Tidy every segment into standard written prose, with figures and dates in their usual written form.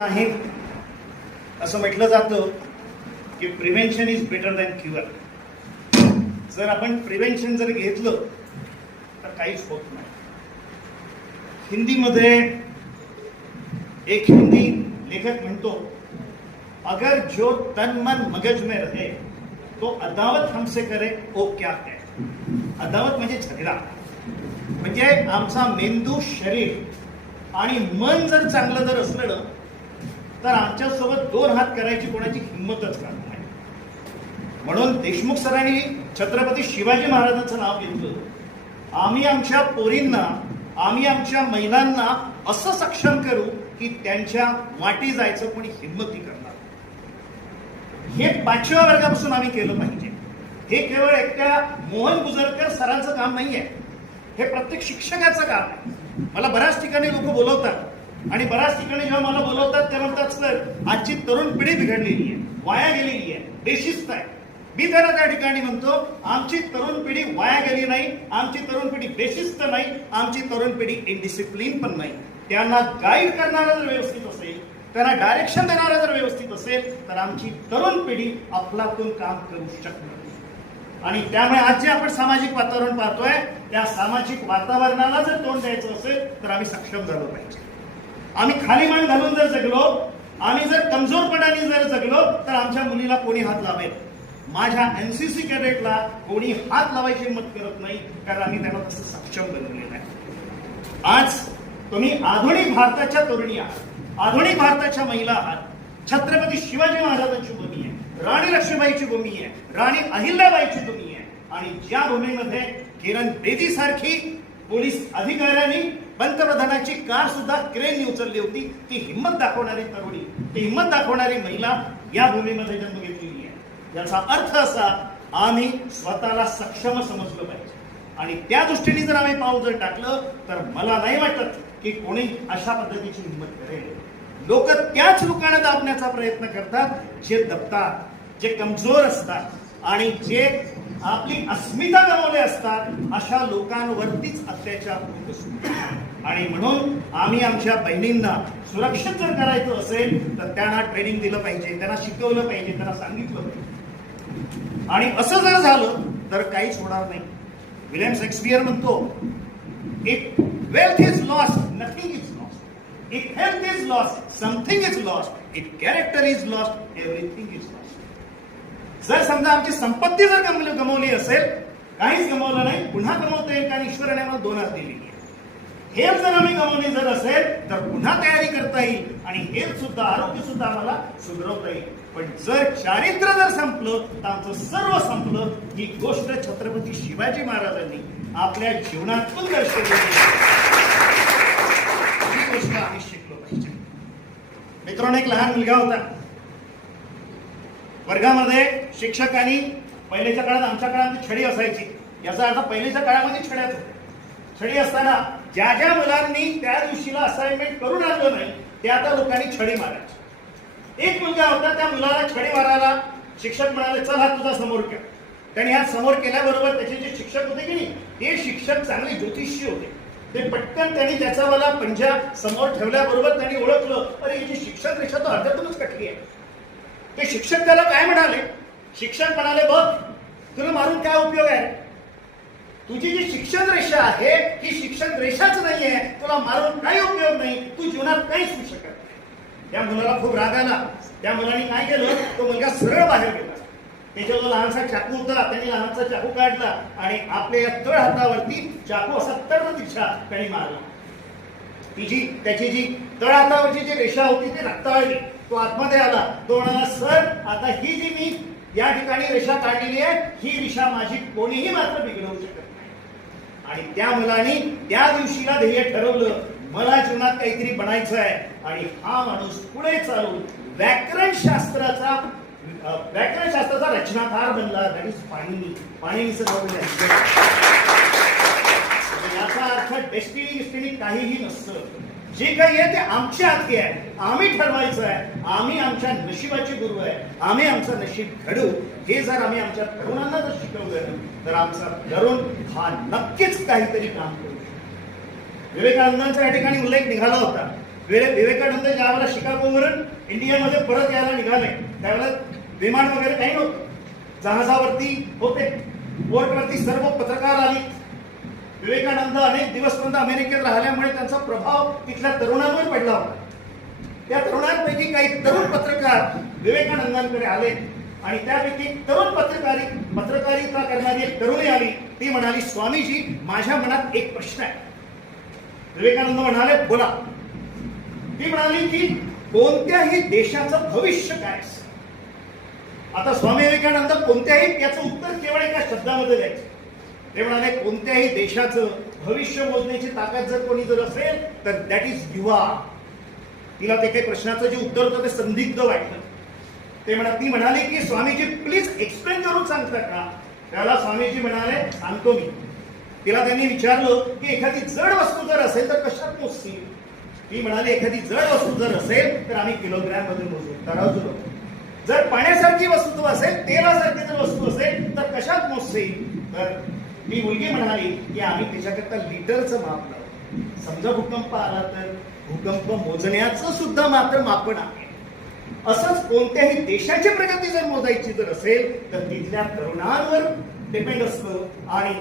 आहे असं म्हटलं जातं की prevention is better than cure. जर आपण प्रिव्हेन्शन जर घेतलं तर काहीच होत नाही. हिंदीमध्ये एक हिंदी लेखक म्हणतो, अगर जो तन मन मगज में रहे तो अदावत हमसे करे वो क्या है. अदावत म्हणजे झगडा, म्हणजे आमचा मेंदू, शरीर आणि मन जर चांगलं जर असलं ना तर आमच्यासोबत दोन हात करायची कोणाची हिंमतच करत नाही. म्हणून देशमुख सरांनी छत्रपती शिवाजी महाराजांचं नाव घेतलं. आम्ही आमच्या पोरींना, आम्ही आमच्या महिलांना असं सक्षम करू की त्यांच्या वाटी जायचं कोणी हिंमती करणार. हे 5व्या वर्गापासून आम्ही केलं पाहिजे. हे केवळ एकट्या मोहन गुजरकर सरांचं काम नाहीये, हे प्रत्येक शिक्षकाचं काम आहे. मला बऱ्याच ठिकाणी लोक बोलवतात आणि बऱ्याच ठिकाणी जेव्हा मला बोलवतात ते म्हणतात, सर आजची तरुण पिढी बिघडलेली आहे, वाया गेलेली आहे, बेशिस्त आहे. मी त्यांना त्या ठिकाणी म्हणतो, आमची तरुण पिढी वाया गेली नाही, आमची तरुण पिढी बेशिस्त नाही, आमची तरुण पिढी इनडिसिप्लिन पण नाही. त्यांना गाईड करणारा जर व्यवस्थित असेल, त्यांना डायरेक्शन देणारा जर व्यवस्थित असेल तर आमची तरुण पिढी अफलातून काम करू शकते. आणि त्यामुळे आज जे आपण सामाजिक वातावरण पाहतोय, त्या सामाजिक वातावरणाला जर तोंड द्यायचं असेल तर आम्ही सक्षम झालो पाहिजे. आम्ही खाली मान घालून जर जगलो, आम्ही जर कमजोरपणाने जर जगलो तर आमच्या मुलीला कोणी हात लावेल. माझ्या एनसीसी कॅडेटला कोणी हात लावायची हिंमत करत नाही, कारण आम्ही त्यांना तसं सक्षम बनवलेलं आहे. आज तुम्ही आधुनिक भारताच्या तरुणी आहात, आधुनिक भारताच्या महिला आहात. छत्रपती शिवाजी महाराजांची भूमी आहे, राणी लक्ष्मीबाईची भूमी आहे, राणी अहिल्याबाईची भूमी आहे. आणि ज्या भूमीमध्ये किरण बेदी सारखी पोलीस अधिकाऱ्यांनी पंतप्रधानांची कार सुद्धा क्रेननी उचलली होती, ती हिंमत दाखवणारी तरुणी, ती हिंमत दाखवणारी महिला या भूमीमध्ये जन्म घेतलेली आहे. याचा अर्थ असा, आम्ही स्वतःला सक्षम समजलं पाहिजे. आणि त्या दृष्टीने जर आम्ही पाऊल जर टाकलं तर मला नाही वाटत की कोणी अशा पद्धतीची हिंमत करेल. लोक त्याच लोकांना दाबण्याचा प्रयत्न करतात जे दबतात, जे कमजोर असतात आणि जे आपली अस्मिता गमावले असतात. अशा लोकांवरतीच अत्याचार होत असतो. आणि म्हणून आम्ही आमच्या बहिणींना सुरक्षित जर करायचं असेल तर त्यांना ट्रेनिंग दिलं पाहिजे, त्यांना शिकवलं पाहिजे, त्यांना सांगितलं पाहिजे. आणि असं जर झालं तर काहीच होणार नाही. विलियम शेक्सपियर म्हणतो, if wealth is lost nothing is lost, if health is lost something is lost, if character is lost everything is lost. जर समजा आमची संपत्ती जर गमावली असेल, काहीच गमावलं नाही, पुन्हा कमवता येईल, कारण ईश्वराने आम्हाला 2 हात दिलेली आहे. हेल्थ जर आम्ही गमावली जर असेल तर पुन्हा तयारी करता येईल आणि हेल्थ सुद्धा, आरोग्य सुद्धा आम्हाला सुधारवता येईल. पण जर चारित्र्य जर संपलं तर आमचं सर्व संपलं. ही गोष्ट छत्रपती शिवाजी महाराजांनी आपल्या जीवनातून दर्शवली. ही गोष्ट आम्ही शिकलो पाहिजे. मित्रांनो, एक लहान मुलगा होता. वर्गामध्ये शिक्षकांनी, पहिल्याच्या काळात, आमच्या काळात छडी असायची, याचा अर्थ पहिल्याच्या काळामध्ये छड्याच होत्या. छडी असताना ज्या ज्या मुलांनी त्या दिवशीला असाइनमेंट करून आणलं नाही त्या आता लोकांनी छडी मारायची. एक मुलगा होता, त्या मुलाला छडी मारायला शिक्षक म्हणाले, चल हा तुझा समोर कर. त्यांनी हा समोर केल्याबरोबर त्याचे जे शिक्षक होते की नाही, ते शिक्षक चांगले ज्योतिषी होते. ते पटकन त्यांनी त्याचा वाला पंजा समोर ठेवल्याबरोबर त्यांनी ओळखलं, अरे याची शिक्षक रेषा तो अर्ध्यातूनच कटली आहे. ते शिक्षक त्याला काय म्हणाले, शिक्षक म्हणाले, बघ तुला मारून काय उपयोग आहे, तुझी जी शिक्षण रेषा आहे ही शिक्षण रेषाच नाहीये, तुला मारून काही उपयोग नाही, तू जीवनात काहीच होऊ शकत नाही. त्या मुलाला खूप राग आला. त्या मुलाने काय केलं, तो मुलगा सरळ बाहेर गेला. त्याच्यावर लहानसा चाकू होता, त्यांनी लहानसा चाकू काढला आणि आपल्या तळ हातावरती चाकू असा तर दिशा त्यांनी मारला. त्याची जी तळ हातावरची जी रेषा होती ती रक्ताळली. तो आतमध्ये आला. तो म्हणाला, सर आता ही जी मी या ठिकाणी रेषा काढलेली आहे, ही रेषा माझी कोणीही मात्र बिघडवू शकत नाही. आणि त्या मुलाने त्या दिवशीला ध्येय ठरवलं, मला जीवनात काहीतरी बनायचं आहे. आणि हा माणूस पुढे चालून व्याकरणशास्त्राचा रचनाकार बनला. दॅट इज पाणिनीचं याचा अर्थ डेस्टिनी काहीही नसतं. जे काही आहे ते आमच्या हाती आहे, आम्ही ठरवायचं आहे. आम्ही आमच्या नशिबाचे गुरु आहे, आम्ही आमचं नशीब घडू. हे जर आम्ही आमच्या तरुणांना जर शिकवलं तर आमचा तरुण हा नक्कीच काहीतरी काम करू शकतो. विवेकानंदांचा या ठिकाणी उल्लेख निघाला होता. विवेकानंद ज्यावेळेला शिकागोवरून इंडियामध्ये परत यायला निघाले त्यावेळेला विमान वगैरे काही नव्हतं, जहाजावरती होते, बोटवरती सर्व पत्रकार आली. विवेकानंद अनेक दिवसपर्यंत अमेरिकेत राहिल्यामुळे त्यांचा प्रभाव तिथल्या तरुणांवर पडला होता. त्या तरुणांपैकी काही तरुण पत्रकार विवेकानंदांकडे आले आणि त्यापैकी एक तरुण पत्रकारिता करणारी एक तरुणी आली. ती म्हणाली, स्वामीजी, माझ्या मनात एक प्रश्न आहे. विवेकानंद म्हणाले, बोला. ती म्हणाली की कोणत्याही देशाचं भविष्य काय? आता स्वामी विवेकानंद कोणत्याही याचं उत्तर केवळ एका शब्दामध्ये द्यायचं. ते म्हणाले, कोणत्याही देशाचं भविष्य मोजण्याची ताकद जर कोणी जर असेल तर दॅट इज युवा. तिला ते काही प्रश्नाचं जे उत्तर होतं ते संदिग्ध वाटलं. ती म्हणाली की स्वामीजी प्लीज एक्सप्लेन करून सांगता का? त्याला स्वामीजी म्हणाले, सांगतो मी. तिला त्यांनी विचारलं की एखादी जड वस्तू जर असेल तर कशात मोजतील? ती म्हणाली, एखादी जड वस्तू जर असेल तर आम्ही किलोग्रॅम मध्ये मोजू, तराजू लावू. जर पाण्यासारखी वस्तू असेल, तेलासारखी जर वस्तू असेल तर कशात मोजतील? तर ती मुलगी म्हणाली की आम्ही त्याच्याकरता लिटरचं माप लावू. समजा भूकंप आला तर भूकंप मोजण्याचं सुद्धा मात्र मापन आहे. असंच कोणत्याही देशाची प्रगती जर मोजायची जर असेल तर तिथल्या तरुणांवर डिपेंड असतं आणि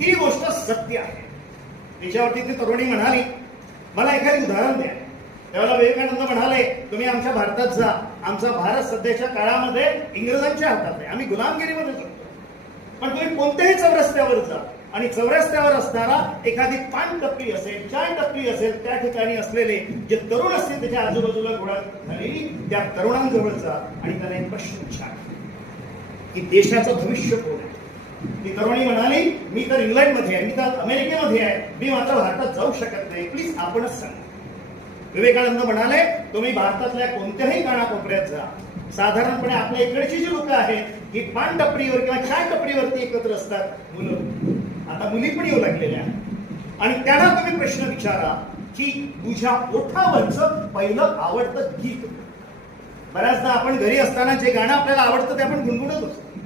ती गोष्ट सत्य आहे. त्याच्यावरती ती तरुणी म्हणाली, मला एखादी उदाहरण द्या. त्यावेळेला विवेकानंद म्हणाले, तुम्ही आमच्या भारतात जा. आमचा भारत सध्याच्या काळामध्ये इंग्रजांच्या हातात आहे, आम्ही गुलामगिरीमध्ये जगतो. पण तुम्ही कोणत्याही चौरस्त्यावर जा आणि चौरस्त्यावर असणारा एखादी पानटपरी असेल, चाय टपरी असेल, त्या ठिकाणी असलेले जे तरुण असतील त्याच्या आजूबाजूला गोळा झालेली त्या तरुणांजवळ जा आणि त्यांना एक प्रश्न विचार की देशाचं भविष्य कोण आहे? ती तरुणी म्हणाली, मी तर इंग्लंडमध्ये आहे, मी तर अमेरिकेमध्ये आहे, मी मात्र भारतात जाऊ शकत नाही, प्लीज आपणच सांगा. विवेकानंद म्हणाले, तुम्ही भारतातल्या कोणत्याही कानाकोपऱ्यात जा. साधारणपणे आपल्या इकडची जी लोक आहेत ही पान टपरीवर किंवा चाय टपरीवरती एकत्र असतात मुलं. आता मुली पण येऊ लागलेल्या आहेत आणि त्यांना तुम्ही प्रश्न विचारा की तुझ्या ओठावरचं पहिलं आवडतं गीत. बऱ्याचदा आपण घरी असताना जे गाणं आपल्याला आवडतं ते आपण गुणगुणत असतो.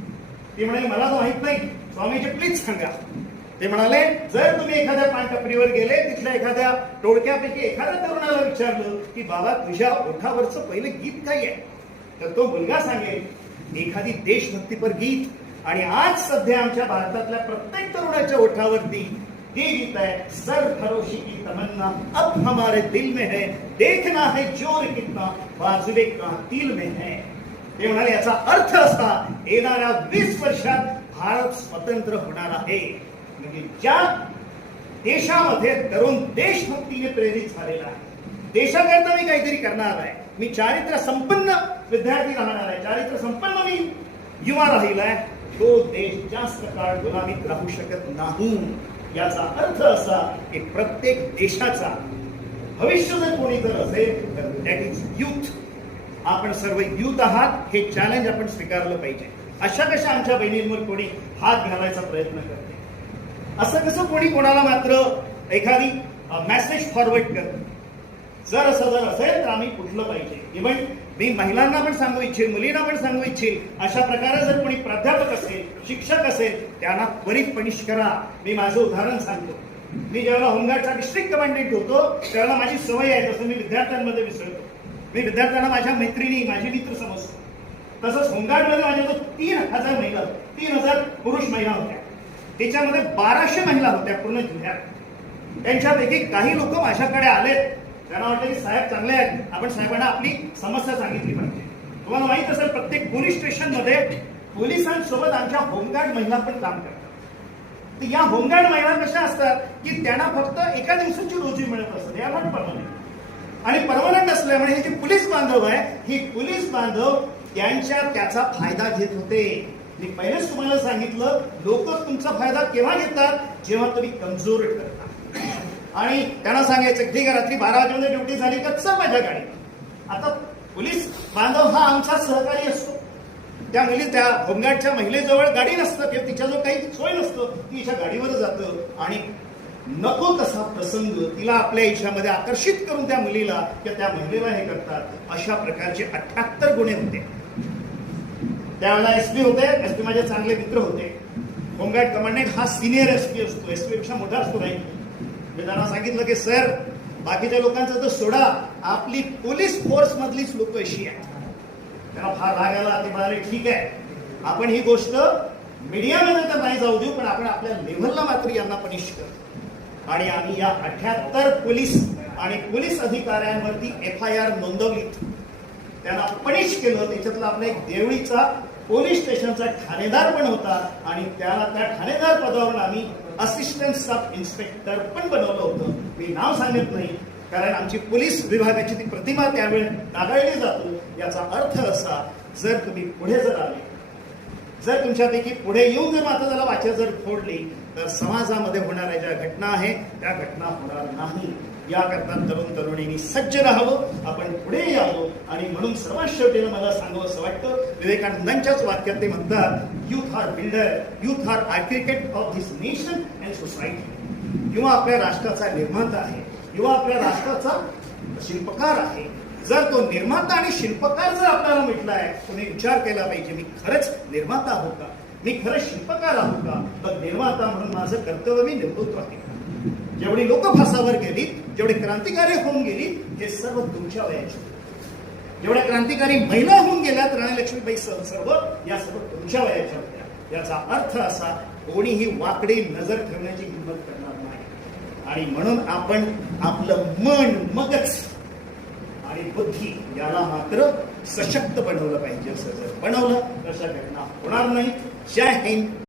ती म्हणाली, मला तर माहित नाही, स्वामीजी प्लीज सांगा. ते म्हणाले, जर तुम्ही एखाद्या पानटपरीवर गेले, तिथल्या एखाद्या टोळक्यापैकी एखाद्या तरुणाला विचारलं की बाबा तुझ्या ओठावरचं पहिलं गीत काय आहे, तर तो मुलगा सांगेल एखादी देशभक्तीपर गीत. आणि आज सध्या आमच्या भारतातल्या प्रत्येक तरुणाच्या ओठावरती हे गीत आहे, सरफरोशी की तमन्ना अब हमारे दिल में है, देखना है जोर कितना बाजुए कातिल में है. ते म्हणाले, याचा अर्थ असा, येणाऱ्या 20 वर्षात भारत स्वतंत्र होणार आहे. म्हणजे ज्या देशामध्ये तरुण देशभक्तीने प्रेरित झालेला आहे, देशाकरता मी काहीतरी करणार आहे, मी चारित्र्य संपन्न विद्यार्थी राहणार आहे, चारित्र्य संपन्न मी युवा राहिलाय, तो देश जास्त काळ गुलामीत राहू शकत नाही. याचा अर्थ असा की प्रत्येक देशाचा भविष्य जर कोणी जर असेल तर दॅट इज युथ. आपण सर्व युथ आहात, हे चॅलेंज आपण स्वीकारलं पाहिजे. अशा कशा आमच्या बहिणींवर कोणी हात घालायचा प्रयत्न करते, असं कसं कोणी कोणाला मात्र एखादी मेसेज फॉरवर्ड करते. जर असं जर असेल तर आम्ही कुठलं पाहिजे. इव्हन मी महिलांना पण सांगू इच्छेल, मुलींना पण सांगू इच्छेल, अशा प्रकारे जर कोणी प्राध्यापक असेल, शिक्षक असेल, त्यांना त्वरित पनिश करा. मी माझं उदाहरण सांगतो. मी ज्यावेळेला होमगार्डचा डिस्ट्रिक्ट कमांडंट होतो त्यावेळेला माझी सवय आहे, तसं मी विद्यार्थ्यांमध्ये मिसळतो. मी विद्यार्थ्यांना माझ्या मैत्रिणी, माझे मित्र समजतो. तसंच होमगार्डमध्ये माझ्या 3000 महिला, 3000 पुरुष महिला होत्या. त्याच्यामध्ये 1200 महिला होत्या पूर्ण जिल्ह्यात. त्यांच्यापैकी काही लोक माझ्याकडे आले, त्यांना वाटलं की साहेब चांगले आहेत, आपण साहेबांना आपली समस्या सांगितली पाहिजे. तुम्हाला माहित असेल, प्रत्येक पोलीस स्टेशनमध्ये पोलिसांसोबत आमच्या होमगार्ड महिला पण काम करतात. तर या होमगार्ड महिला कशा असतात की त्यांना फक्त एका दिवसाची रोजी मिळत असते, या पण परमनंट. आणि परमनंट असल्यामुळे हे जे पोलीस बांधव आहे, ही पोलीस बांधव त्याचा फायदा घेत होते. मी पहिलेच तुम्हाला सांगितलं, लोक तुमचा फायदा केव्हा घेतात, जेव्हा तुम्ही कमजोर करता. आणि त्यांना सांगायचं ठीक आहे, रात्री 12 वाजेमध्ये ड्युटी झाली का चल माझ्या गाडी. आता पोलीस बांधव हा आमचा सहकारी असतो. त्या होमगार्डच्या महिलेजवळ गाडी नसतं किंवा तिच्याजवळ काही सोय नसतं, ती हिच्या गाडीवर जातं आणि नको तसा प्रसंग तिला आपल्या आयुष्यामध्ये आकर्षित करून त्या मुलीला किंवा त्या महिलेला हे करतात. अशा प्रकारचे 78 गुन्हे होते. त्यावेळेला एसपी होते, एसपी माझे चांगले मित्र होते. होमगार्ड कमांडंट हा सिनियर एसपी असतो, एसपी पेक्षा मोठा असतो नाही. मी त्यांना सांगितलं की सर, बाकीच्या लोकांचं तर सोडा, आपली पोलीस फोर्स मधलीच लोक अशी आहेत. त्यांना फार राग आला, ते म्हणाले ठीक आहे, आपण ही गोष्ट मीडियामध्ये तर नाही जाऊ देऊ, पण आपण आपल्या लेव्हलला मात्र यांना पनिश करतो. आणि आम्ही या 78 पोलीस आणि पोलीस अधिकाऱ्यांवरती FIR नोंदवली, त्यांना पनिश केलं. त्याच्यातला आपला एक देवळीचा पोलीस स्टेशनचा ठाणेदार पण होता आणि त्याला त्या ठाणेदार पदावरून आम्ही असिस्टंट सब इन्स्पेक्टर पण बनवलं होतं. मी नाव सांगत नाही, कारण आमची पोलीस विभागाची ती प्रतिमा त्यावेळी डागाळली जातो. याचा अर्थ असा, जर तुम्ही पुढे जर आले, जर तुमच्यापैकी पुढे येऊन जर मात्र त्याला वाचा जर फोडली, तर समाजामध्ये होणाऱ्या ज्या घटना आहेत त्या घटना होणार नाही. याकरता तरुण तरुणींनी सज्ज राहावं, आपण पुढे यावं. आणि म्हणून सर्वात शेवटी मला सांगावं असं वाटतं, विवेकानंदांच्याच वाक्यात ते म्हणतात, youth are builder, youth are architect of this nation and society. युवा आपल्या राष्ट्राचा निर्माता आहे, युवा आपल्या राष्ट्राचा शिल्पकार आहे. जर तो निर्माता आणि शिल्पकार जर आपल्याला म्हटलाय, तुम्ही विचार केला पाहिजे, मी खरंच निर्माता आहो का, मी खरंच शिल्पकार आहो का. तर निर्माता म्हणून माझं कर्तव्य मी निवडतो आहे. जेवढी लोक फासावर गेली, जेवढे क्रांतिकारी होऊन गेली, हे सर्व तुमच्या वयाचे. जेवढ्या क्रांतिकारी महिला होऊन गेल्यात, राणी लक्ष्मीबाई सर्व, या सर्व तुमच्या वयाच्या होत्या. याचा अर्थ असा, कोणीही वाकडी नजर ठेवण्याची हिंमत करणार नाही. आणि म्हणून आपण आपलं मन, मगज आणि बुद्धी याला मात्र सशक्त बनवलं पाहिजे. असं जर बनवलं, तशा घटना होणार नाही. जय हिंद.